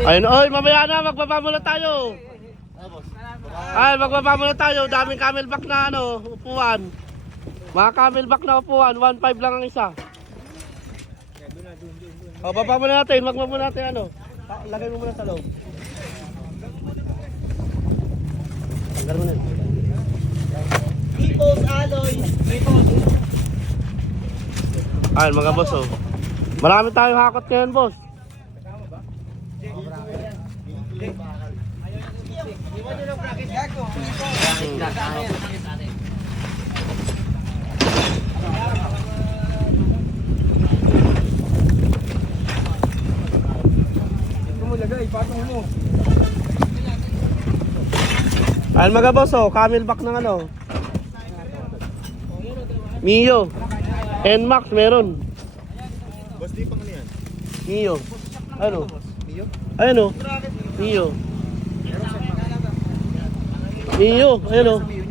Ayun, oy, mamaya na, magbaba muna tayo. Ay, magbaba muna tayo. Daming camelback na ano, upuan. Mga camelback na upuan, 1.5 lang ang isa. O, baba muna natin, magbaba muna natin ano. Lagay mo muna sa loob. Tanggal mo na. People's Alloy. Ayun, mga boss, oh. Marami tayong hakot ngayon, boss. Ayun, mga boss, oh. Camelback ng ano. Mio. NMAX meron. Boss, di pang ano yan? Mio. Ano? Mio? Ayun, oh. Mio. Mio, ayun, oh.